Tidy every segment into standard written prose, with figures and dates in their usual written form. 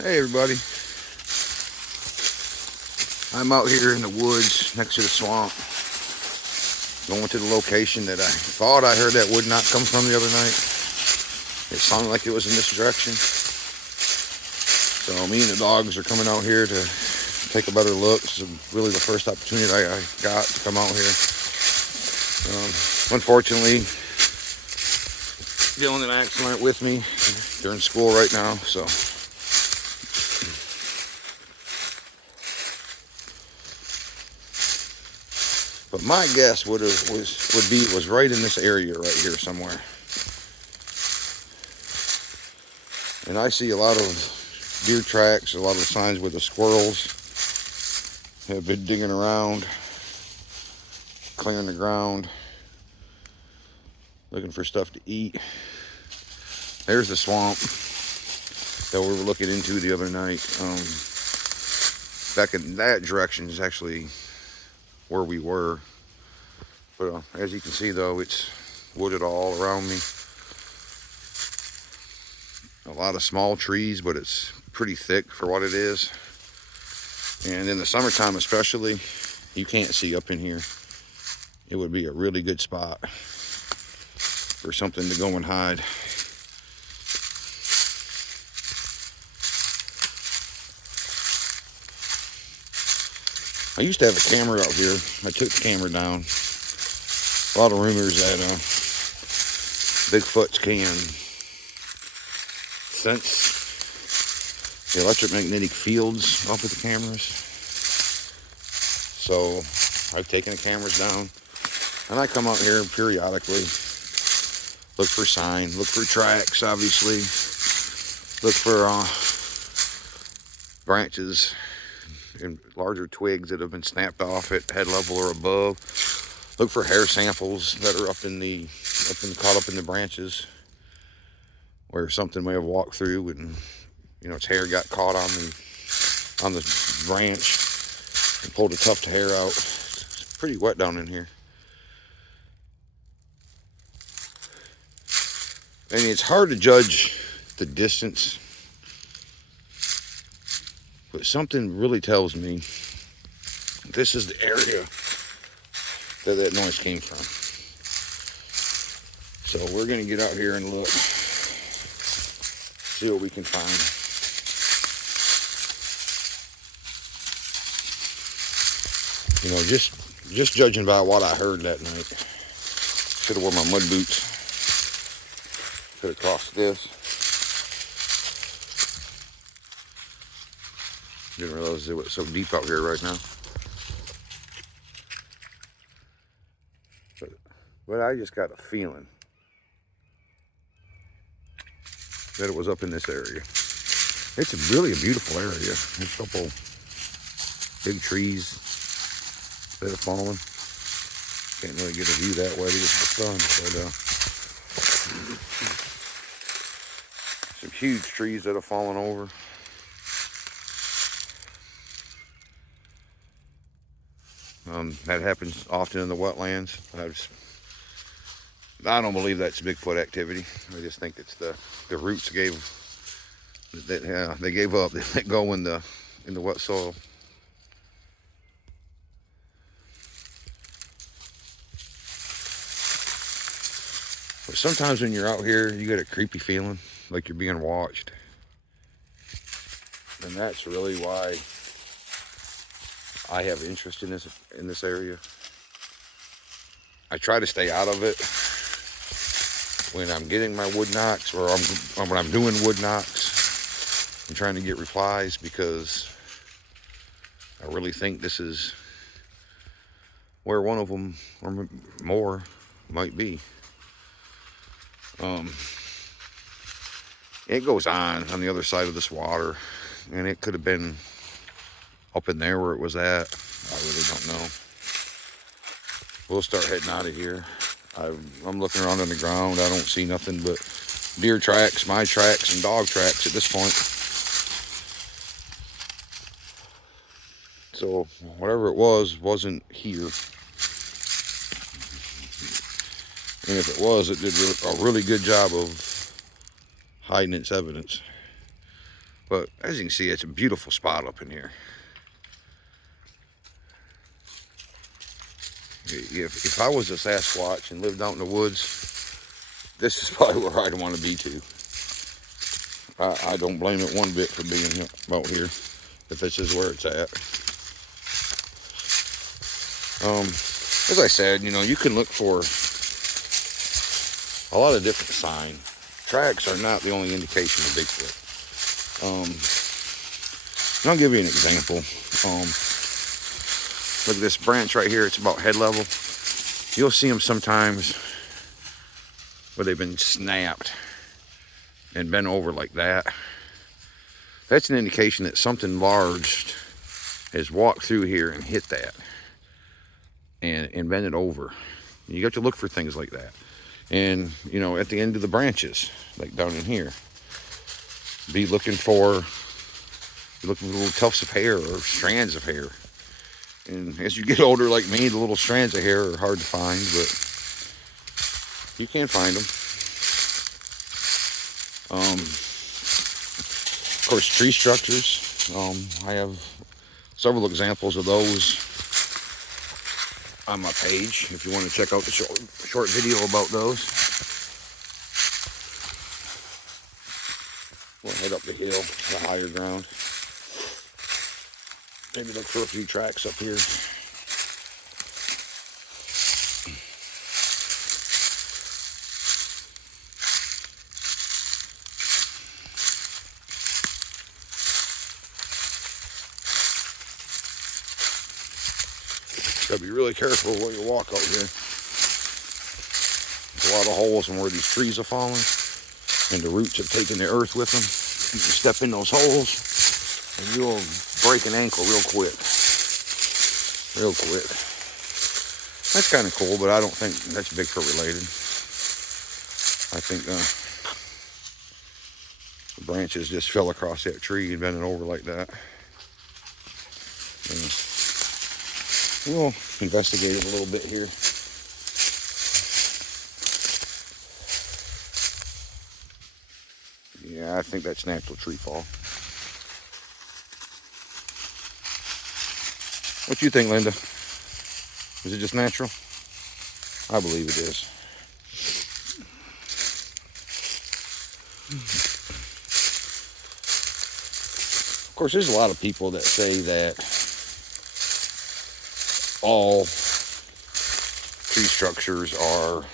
Hey everybody, I'm out here in the woods next to the swamp, going to the location that I thought I heard that wood knot come from the other night. It sounded like it was in this direction. So me and the dogs are coming out here to take a better look. This is really the first opportunity I got to come out here. Unfortunately, Dylan and Max aren't with me. They're in school right now, so. But my guess would be it was right in this area right here somewhere. And I see a lot of deer tracks, a lot of signs where the squirrels have been digging around, clearing the ground, looking for stuff to eat. There's the swamp that we were looking into the other night. Back in that direction is actually where we were. But as you can see though, it's wooded all around me. A lot of small trees, but it's pretty thick for what it is. And in the summertime especially, you can't see up in here. It would be a really good spot for something to go and hide. I used to have a camera out here. I took the camera down. A lot of rumors that Bigfoots can sense the electromagnetic fields off of the cameras. So I've taken the cameras down, and I come out here periodically, look for signs, look for tracks, obviously, look for branches and larger twigs that have been snapped off at head level or above. Look for hair samples that are caught up in the branches where something may have walked through and its hair got caught on the branch and pulled a tuft of hair out. It's pretty wet down in here. I mean, it's hard to judge the distance, but something really tells me this is the area that noise came from. So we're gonna get out here and look, see what we can find. Just judging by what I heard that night. Should have worn my mud boots. Could have crossed this. Didn't realize it was so deep out here right now. But I just got a feeling that it was up in this area. It's really a beautiful area. There's a couple big trees that are falling. Can't really get a view that way because of the sun. But some huge trees that have fallen over. That happens often in the wetlands. I don't believe that's Bigfoot activity. I just think it's the roots they gave up. They let go in the wet soil. But sometimes when you're out here, you get a creepy feeling like you're being watched, and that's really why I have interest in this area. I try to stay out of it when I'm getting my wood knocks, or when I'm doing wood knocks. I'm trying to get replies because I really think this is where one of them or more might be. It goes on the other side of this water, and it could have been up in there where it was at. I really don't know. We'll start heading out of here. I'm looking around on the ground. I don't see nothing but deer tracks, my tracks, and dog tracks at this point. So whatever it wasn't here. And if it was, it did a really good job of hiding its evidence. But as you can see, it's a beautiful spot up in here. If I was a Sasquatch and lived out in the woods, this is probably where I'd want to be too. I don't blame it one bit for being out here, if this is where it's at. As I said, you know, you can look for a lot of different signs. Tracks are not the only indication of Bigfoot. And I'll give you an example. Look at this branch right here. It's about head level. You'll see them sometimes where they've been snapped and bent over like that. That's an indication that something large has walked through here and hit that and bent it over. You got to look for things like that. And, you know, at the end of the branches, like down in here, be looking for little tufts of hair or strands of hair. And as you get older like me, the little strands of hair are hard to find, but you can find them. Of course, tree structures. I have several examples of those on my page if you want to check out the short video about those. We'll head up the hill to the higher ground. Maybe look for a few tracks up here. Gotta be really careful where you walk out here. There's a lot of holes in where these trees are falling, and the roots have taken the earth with them. You can step in those holes, and you'll break an ankle real quick. Real quick. That's kind of cool, but I don't think that's Bigfoot related. I think the branches just fell across that tree and bent it over like that. We'll investigate it a little bit here. Yeah, I think that's natural tree fall. What do you think, Linda? Is it just natural? I believe it is. Of course, there's a lot of people that say that all tree structures are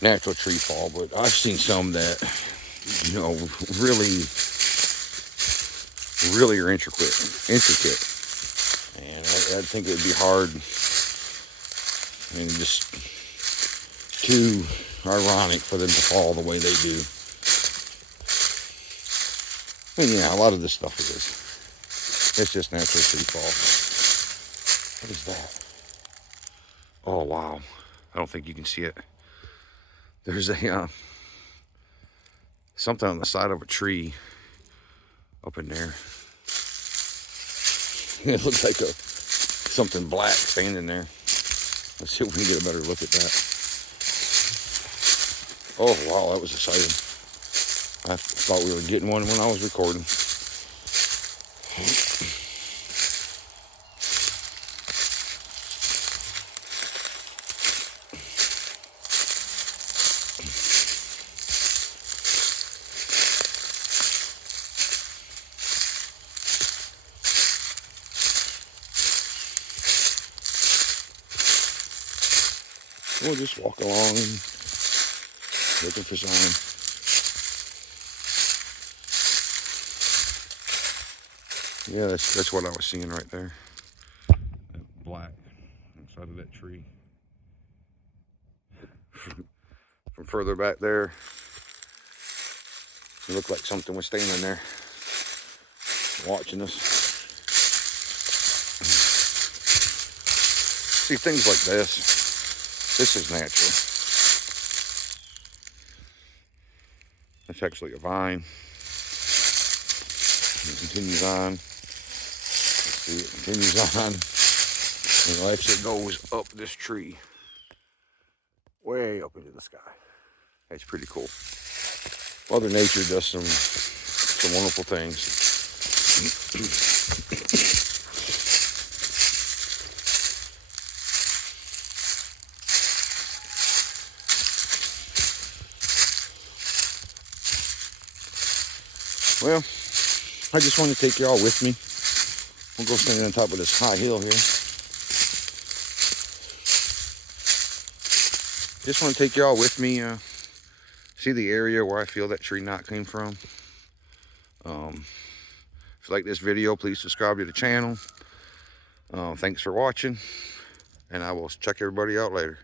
natural tree fall, but I've seen some that, you know, really are intricate. And I think it would be hard and just too ironic for them to fall the way they do. And yeah, a lot of this stuff is. It's just natural tree fall. What is that? Oh, wow. I don't think you can see it. There's a something on the side of a tree up in there. It looks like something black standing there. Let's see if we can get a better look at that. Oh, wow, that was exciting. I thought we were getting one when I was recording. We'll just walk along and looking for sign. Yeah, that's what I was seeing right there. That black inside of that tree. From further back there, it looked like something was standing there, watching us. See, things like this. This is natural. That's actually a vine. It continues on. Let's see, it continues on. And it actually goes up this tree. Way up into the sky. That's pretty cool. Mother Nature does some wonderful things. Well, I just want to take y'all with me. We'll go stand on top of this high hill here. Just want to take y'all with me, see the area where I feel that tree knot came from. If you like this video, please subscribe to the channel. Thanks for watching, and I will check everybody out later.